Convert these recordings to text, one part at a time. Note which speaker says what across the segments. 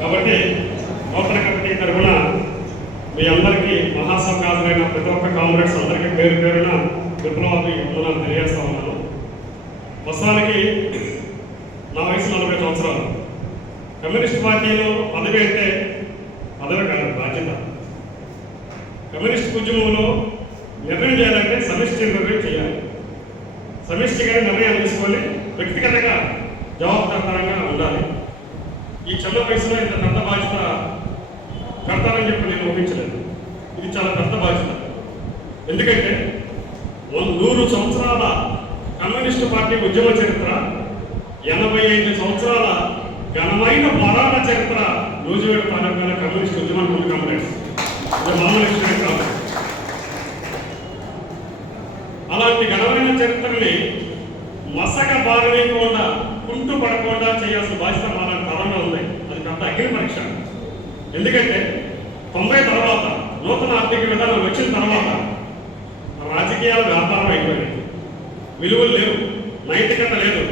Speaker 1: కాబట్టి నూతన కమిటీ తరఫున మీ అందరికీ మహాసభ ప్రతి ఒక్క కాంగ్రెస్ అందరికీ పేరు పేరున విప్లవాన్ని వందనాలు తెలియజేస్తా ఉన్నాను. ప్రస్తుతానికి నా వయసు నలభై సంవత్సరాలు. కమ్యూనిస్ట్ పార్టీలో పదవి అంటే పదవి కాదు బాధ్యత. కమ్యూనిస్ట్ ఉద్యమంలో నిర్ణయం చేయాలంటే సమిష్టి నిర్ణయం చేయాలి. సమిష్టిగా నిర్ణయం తీసుకొని వ్యక్తిగతంగా జవాబుదారు ఈ చిన్న వయసులో ఇంత పెద్ద బాధ్యత కడతానని చెప్పి నేను ఊహించలేదు ఇది చాలా పెద్ద బాధ్యత. ఎందుకంటే నూరు సంవత్సరాల కమ్యూనిస్టు పార్టీ ఉద్యమ చరిత్ర ఎనభై ఐదు సంవత్సరాల ఘనమైన పోరాట చరిత్ర రోజువేడు తాలూకాల కమ్యూనిస్ట్ ఉద్యమం ముందు కాంగ్రెస్ అలాంటి ఘనమైన చరిత్రని మసక బారలేకుండా కుంటు పడకుండా చేయాల్సిన బాధ్యత మన తరంలో ఉంది అది పెద్ద అగ్ని పరీక్ష ఎందుకంటే తొంభై తర్వాత నూతన ఆర్థిక విధానం వచ్చిన తర్వాత రాజకీయాలు వ్యాపారం అయిపోయింది విలువలు లేవు నైతికత లేదు.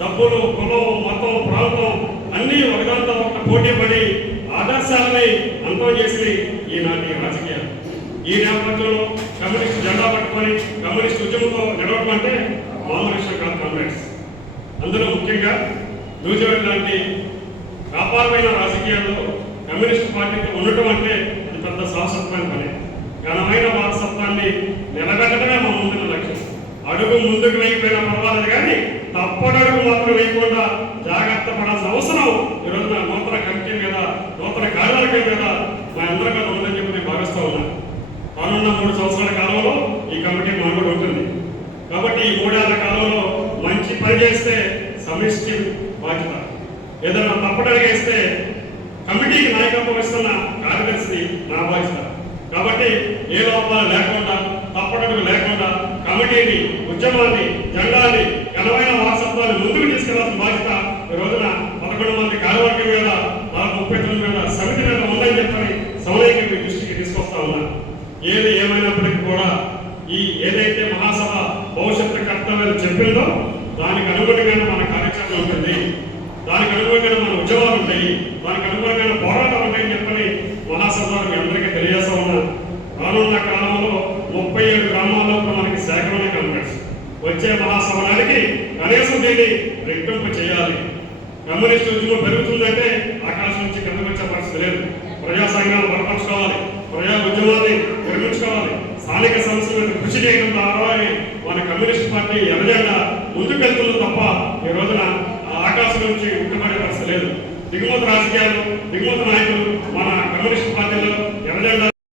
Speaker 1: డబ్బులు కులం మతం ప్రాంతం అన్నీ ఒకదాంతో ఒక పోటీ పడి ఆదర్శాలని అంతం చేసి ఈనాటి రాజకీయాలు. ఈ నేపథ్యంలో కమ్యూనిస్ట్ జెండా పట్టుకొని కమ్యూనిస్ట్ ఉద్యమంతో నడవడం అంటే మామూలు కాదు కాంగ్రెస్. అందులో ముఖ్యంగా న్యూజిలాండ్ లాంటి వ్యాపారమైన రాజకీయాల్లో కమ్యూనిస్ట్ పార్టీకి ఉండటం అంటే అది పెద్ద సాహసత్వాన్ని పని ఘనమైన వారసత్వాన్ని నిలబెట్టడమే మా ముందున్న లక్ష్యం. అడుగు ముందుకు వేయకపోయినా పర్వాలేదు కానీ తప్పడడుగు మాత్రం వేయకుండా జాగ్రత్త పడాల్సిన అవసరం ఈరోజు నా నూతన కమిటీ మీద నూతన కార్యాలయం మీద మా అందరి మీద ఉందని చెప్పి నేను భావిస్తూ ఉన్నాను రానున్న మూడు సంవత్సరాల కాలంలో ఈ కమిటీ మనుగడ ఉంటుంది. కాబట్టి ఈ మూడేళ్ళ కాలంలో మంచి పని చేస్తే సమిష్టి బాధ్యత. ఏదైనా తప్పడడిగేస్తే కమిటీకి నాయకత్వం ఇస్తున్న కార్యదర్శి నా బాధ్యత కాబట్టి ఏ లోపాలు లేకుండా తప్పటడుగు లేకుండా కమిటీని ఉద్యమాన్ని జెండాన్ని ఘనమైన వారసత్వాన్ని ముందుకు తీసుకెళ్ళాల్సిన బాధ్యత ఈ రోజున పదకొండు మంది కార్యవర్గం మీద దాదాపు ముప్పై తొమ్మిది మీద సమితి మీద ఉందని చెప్పని సమయానికి మీ దృష్టికి తీసుకొస్తా ఉన్నాను ఏది ఏమైనప్పటికీ కూడా ఈ ఏదైతే మహాసభ భవిష్యత్తు కర్తవ్యాలు చెప్పిందో దానికి అనుగుణంగానే మన కార్యక్రమం ఉంటుంది. దానికి అనుగుణంగా మన ఉద్యమాలు ఉంటాయి. దానికి అనుగుణంగా పోరాటాలు ఉంటాయని చెప్పని మహాసభ మీ అందరికీ తెలియజేస్తా ఉన్నాను రానున్న కాలంలో ముప్పై ఏడు గ్రామాల్లో కూడా మనకి సేకరణ కాంగ్రెస్ వచ్చే మహాసభ నాటికి కనీసం దీన్ని రెట్టింపు చేయాలి. కమ్యూనిస్ట్ ఉద్యమం పెరుగుతుందంటే ఆకాశం నుంచి కిందకు వచ్చే పరిస్థితి లేదు. ప్రజా సంఘాలు బలపరచుకోవాలి. ప్రజా ఉద్యమాన్ని నిర్మించుకోవాలి. స్థానిక సమస్యల మీద కృషి చేయడం ద్వారా మన కమ్యూనిస్ట్ పార్టీ ఎర్రజెండా ముందుకెళ్తుంది తప్ప ఈ రోజున నుంచి ఉట్టుబడే పరిస్థితి లేదు. దిగుమతి రాజకీయాలు దిగుమతి నాయకులు మన కమ్యూనిస్ట్ పార్టీలో ఎవరైనా